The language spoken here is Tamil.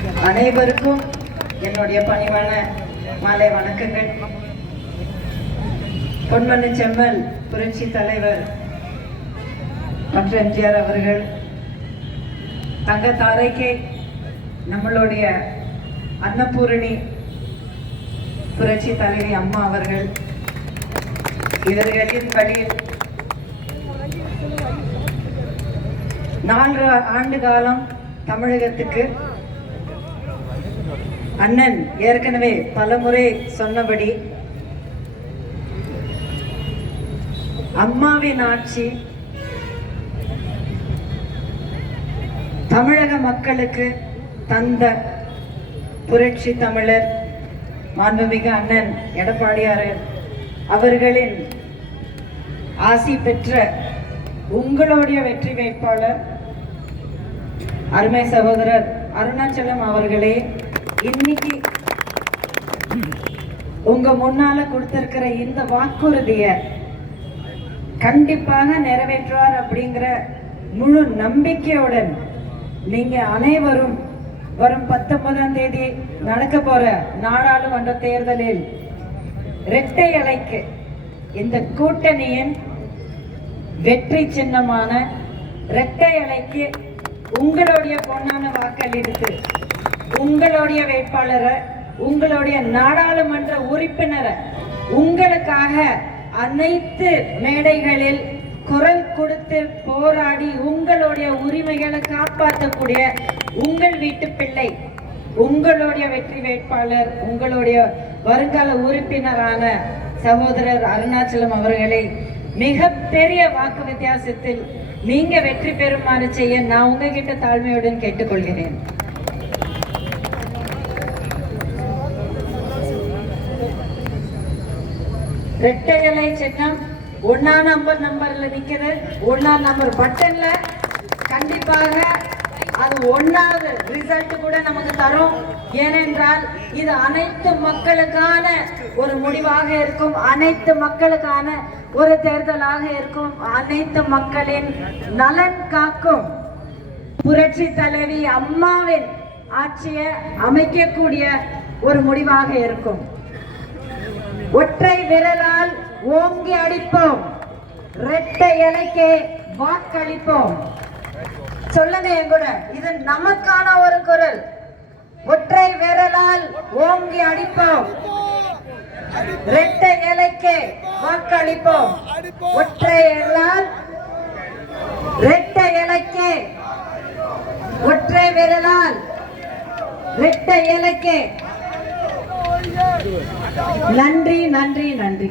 அனைவருக்கும் என்னுடைய பணிவான மாலை வணக்கங்கள். பொன்மன செம்மல் புரட்சி தலைவர் டாக்டர் எம்ஜிஆர் அவர்கள், தங்கத்தாரைக்கே நம்மளுடைய அன்னபூரணி புரட்சி தலைவி அம்மா அவர்கள், இவர்களின் வழியில் 4 ஆண்டு காலம் தமிழகத்துக்கு அண்ணன் ஏற்கனவே பலமுறை சொன்னபடி அம்மாவின் ஆட்சி தமிழக மக்களுக்கு தந்த புரட்சி தமிழர் மாண்புமிகு அண்ணன் எடப்பாடியார் அவர்களின் ஆசி பெற்ற உங்களுடைய வெற்றி வேட்பாளர் அருமை சகோதரர் அருணாச்சலம் அவர்களே, இன்னைக்கு உங்க முன்னால கொடுத்திருக்கிற இந்த வாக்குறுதிய கண்டிப்பாக நிறைவேற்றுவார் அப்படிங்கிற முழு நம்பிக்கையுடன் நீங்க அனைவரும் வரும் 19ஆம் தேதி நடக்க போற நாடாளுமன்ற தேர்தலில் இரட்டை இலைக்கு இந்த கூட்டணியின் வெற்றி சின்னமான இரட்டை இலைக்கு உங்களுடைய பொன்னான வாக்களித்து உங்களுடைய வேட்பாளரை, உங்களுடைய நாடாளுமன்ற உறுப்பினரை உங்களுக்காக அனைத்து மேடைகளில் குரல் கொடுத்து போராடி உங்களுடைய உரிமைகளை காப்பாற்றக்கூடிய உங்கள் வீட்டு பிள்ளை, உங்களுடைய வெற்றி வேட்பாளர், உங்களுடைய வருங்கால உறுப்பினரான சகோதரர் அருணாச்சலம் அவர்களை மிகப்பெரிய வாக்கு வித்தியாசத்தில் நீங்க வெற்றி பெறுமாறு செய்ய நான் உங்ககிட்ட தாழ்மையுடன் கேட்டுக்கொள்கிறேன். இரட்டை இலை சின்னம் 1ஆம் நம்பர்ல நிக்குது. 1ஆம் நம்பர் பட்டன்ல கண்டிப்பாக அது 1வது ரிசல்ட் கூட நமக்கு தரும். ஏனென்றால் இது அனைத்து மக்களுக்கான ஒரு முடிவாக இருக்கும், அனைத்து மக்களுக்கான ஒரு தேர்தலாக இருக்கும், அனைத்து மக்களின் நலன் காக்கும் புரட்சி தலைவி அம்மாவின் ஆட்சியை அமைக்கக்கூடிய ஒரு முடிவாக இருக்கும். ஒற்றை விரலால் ஓங்கி அடிப்போம், இரட்டை இலைக்கே வாக்களிப்போம். சொல்லுங்க என் கூட, இது நமக்கான ஒரு குரல். ஒற்றை விரலால் ஓங்கி அடிப்போம், இரட்டை இலைக்கே வாக்களிப்போம். ஒற்றை விரலால் இரட்டை இலைக்கே, ஒற்றை விரலால் இரட்டை இலைக்கே. நன்றி நன்றி நன்றி.